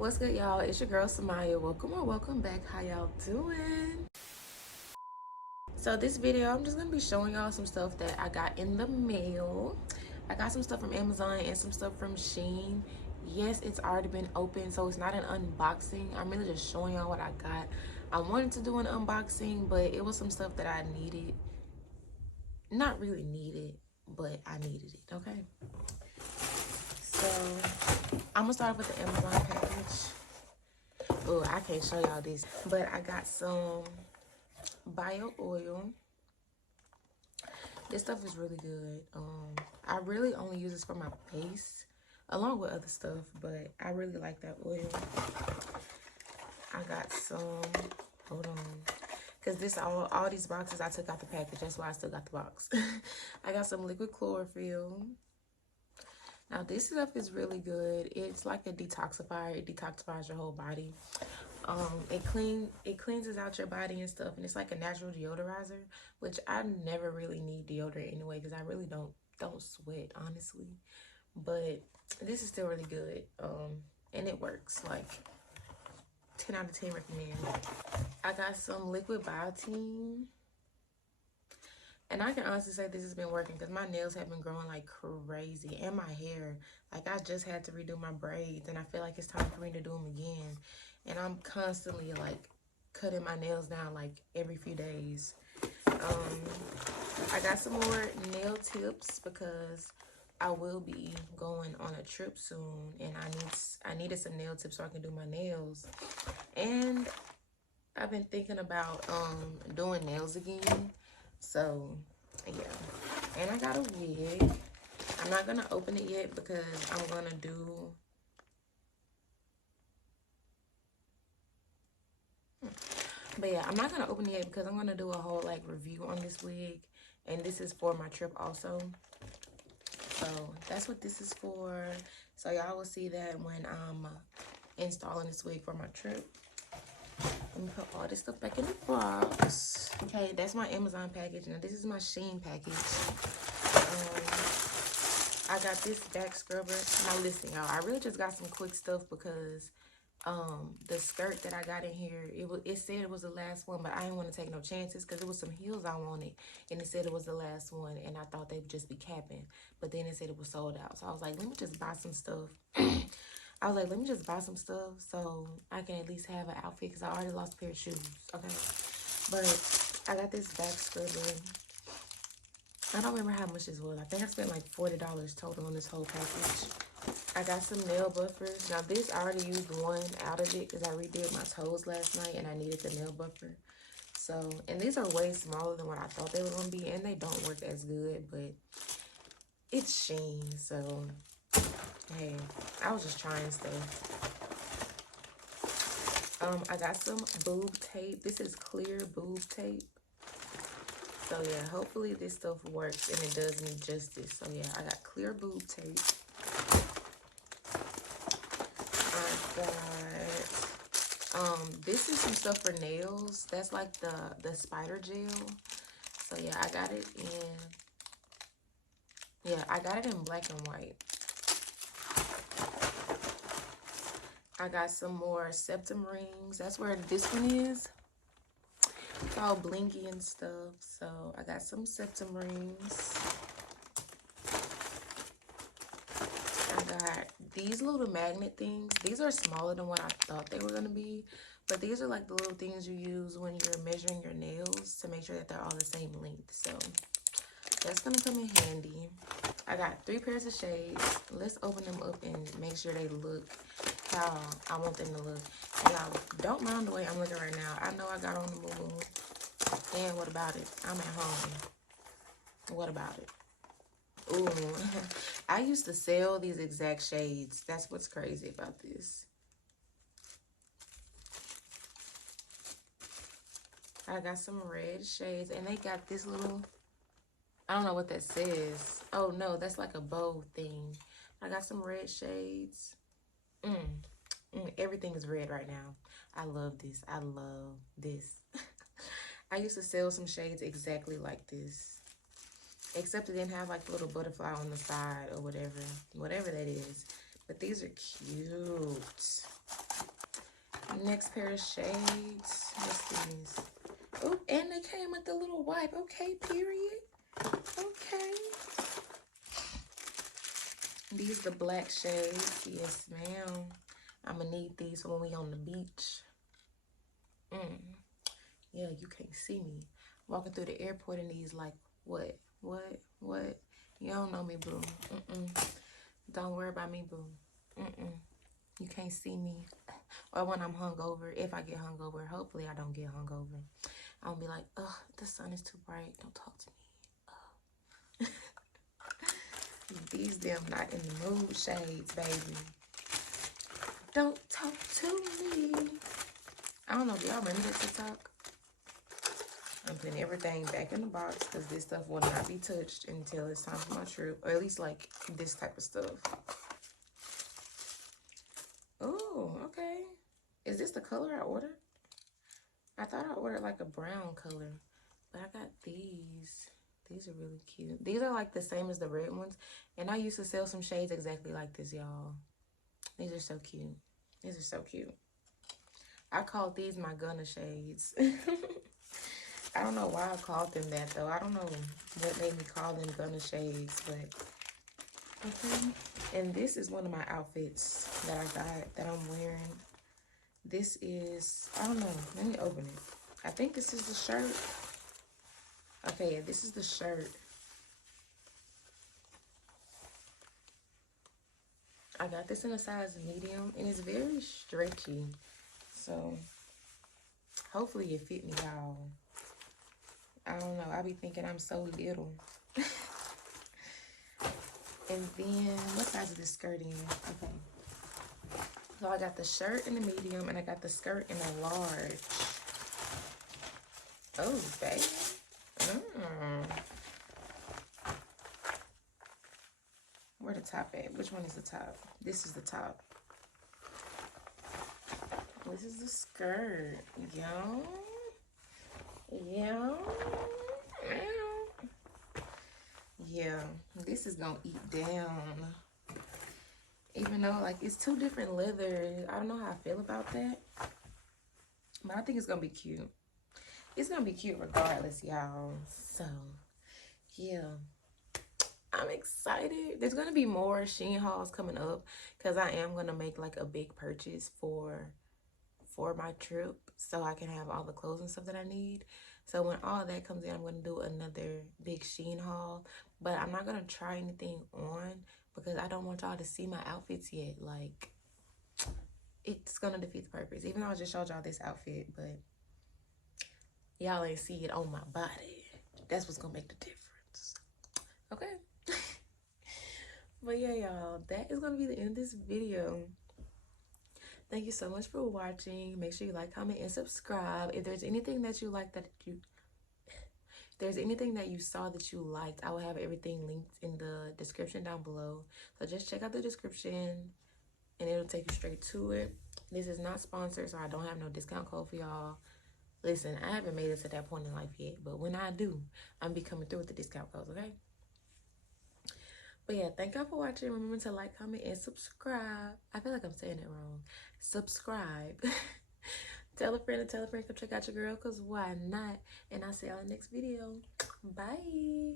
What's good, y'all? It's your girl Samaya. Welcome or welcome back. How y'all doing? So this video, I'm just gonna be showing y'all some stuff that I got in the mail. I got some stuff from Amazon and some stuff from SHEIN. Yes, it's already been open, so it's not an unboxing. I'm really just showing y'all what I got. I wanted to do an unboxing, but it was some stuff that I needed. Not really needed, but I needed it, okay? So I'm gonna start off with the Amazon package. Oh, I can't show y'all this, but I got some bio oil. This stuff is really good. I really only use this for my face along with other stuff, but I really like that oil. I got some, hold on, because this all these boxes I took out the package. That's why I still got the box. I got some liquid chlorophyll. Now this stuff is really good. It's like a detoxifier. It detoxifies your whole body. It cleanses out your body and stuff, and it's like a natural deodorizer, which I never really need deodorant anyway because I really don't sweat, honestly. But this is still really good. And it works. Like 10 out of 10 recommend. I got some liquid biotin. And I can honestly say this has been working because my nails have been growing like crazy. And my hair. Like, I just had to redo my braids. And I feel like it's time for me to do them again. And I'm constantly, like, cutting my nails down, like, every few days. I got some more nail tips because I will be going on a trip soon. And I needed some nail tips so I can do my nails. And I've been thinking about doing nails again. So, yeah. And I got a wig. I'm not going to open it yet because I'm going to do... But yeah, I'm not going to open it yet because I'm going to do a whole, like, review on this wig. And this is for my trip also. So, that's what this is for. So, y'all will see that when I'm installing this wig for my trip. Let me put all this stuff back in the box. Okay, that's my Amazon package. Now, this is my SHEIN package. I got this back scrubber. Now, listen, y'all. I really just got some quick stuff because the skirt that I got in here, it said it was the last one, but I didn't want to take no chances because it was some heels I wanted, and it said it was the last one, and I thought they would just be capping. But then it said it was sold out. So I was like, let me just buy some stuff. I was like, let me just buy some stuff so I can at least have an outfit because I already lost a pair of shoes, okay? But I got this back scrubber. I don't remember how much this was. I think I spent like $40 total on this whole package. I got some nail buffers. Now this, I already used one out of it because I redid my toes last night and I needed the nail buffer. So, and these are way smaller than what I thought they were going to be, and they don't work as good, but it's SHEIN, so... Hey, I was just trying stuff. I got some boob tape. This is clear boob tape. So yeah, hopefully this stuff works and it does me justice. So yeah, I got clear boob tape. I got this is some stuff for nails. That's like the spider gel. So yeah, I got it in black and white. I got some more septum rings. That's where this one is. It's all blinky and stuff. So I got some septum rings. I got these little magnet things. These are smaller than what I thought they were going to be. But these are like the little things you use when you're measuring your nails to make sure that they're all the same length. So that's going to come in handy. I got 3 pairs of shades. Let's open them up and make sure they look how I want them to look. Y'all, don't mind the way I'm looking right now. I know I got on the move. And what about it? I'm at home. What about it? Ooh. I used to sell these exact shades. That's what's crazy about this. I got some red shades. And they got this little... I don't know what that says. Oh, no. That's like a bow thing. I got some red shades. Everything is red right now. I love this. I love this. I used to sell some shades exactly like this. Except it didn't have like a little butterfly on the side or whatever. Whatever that is. But these are cute. Next pair of shades. What's these? Oh, and they came with the little wipe. Okay, period. Okay. These the black shades. Yes, ma'am. I'm gonna need these when we on the beach. Yeah, you can't see me walking through the airport in these. Like, what? You don't know me, boo. Don't worry about me, boo. You can't see me. Or when I'm hungover, if I get hungover. Hopefully I don't get hungover. I'll be like, ugh, the sun is too bright. Don't talk to me. These them not in the mood shades, baby. Don't talk to me. I don't know, do y'all remember that TikTok? I'm putting everything back in the box because this stuff will not be touched until it's time for my trip. Or at least like this type of stuff. Oh, okay. Is this the color I ordered? I thought I ordered like a brown color. But I got these. These are really cute. These are like the same as the red ones. And I used to sell some shades exactly like this, y'all. These are so cute. These are so cute. I called these my Gunna shades. I don't know why I called them that, though. I don't know what made me call them Gunna shades, but okay. And this is one of my outfits that I got that I'm wearing. This is, I don't know. Let me open it. I think this is the shirt. Okay, yeah, this is the shirt. I got this in a size medium, and it's very stretchy. So, hopefully it fit me, y'all. I don't know. I be thinking I'm so little. And then, what size is this skirt in? Okay. So, I got the shirt in the medium, and I got the skirt in a large. Oh, baby. Where the top at? Which one is the top? This is the top. This is the skirt. Yo. Yeah, this is gonna eat down. Even though, like, it's two different leathers. I don't know how I feel about that. But I think it's gonna be cute. It's gonna be cute regardless, y'all. So, yeah. I'm excited. There's gonna be more SHEIN hauls coming up because I am gonna make like a big purchase for my trip so I can have all the clothes and stuff that I need. So when all that comes in, I'm gonna do another big SHEIN haul. But I'm not gonna try anything on because I don't want y'all to see my outfits yet. Like, it's gonna defeat the purpose. Even though I just showed y'all this outfit, but y'all ain't see it on my body. That's what's gonna make the difference. Okay. But yeah, y'all, that is gonna be the end of this video. Thank you so much for watching. Make sure you like, comment, and subscribe. If there's anything that you like there's anything that you saw that you liked, I will have everything linked in the description down below. So just check out the description and it'll take you straight to it. This is not sponsored, so I don't have no discount code for y'all. Listen, I haven't made it to that point in life yet, but when I do, I'm be coming through with the discount codes, okay? But yeah, thank y'all for watching. Remember to like, comment, and subscribe. I feel like I'm saying it wrong. Subscribe. Tell a friend to tell a friend. Come check out your girl, because why not? And I'll see y'all in the next video. Bye.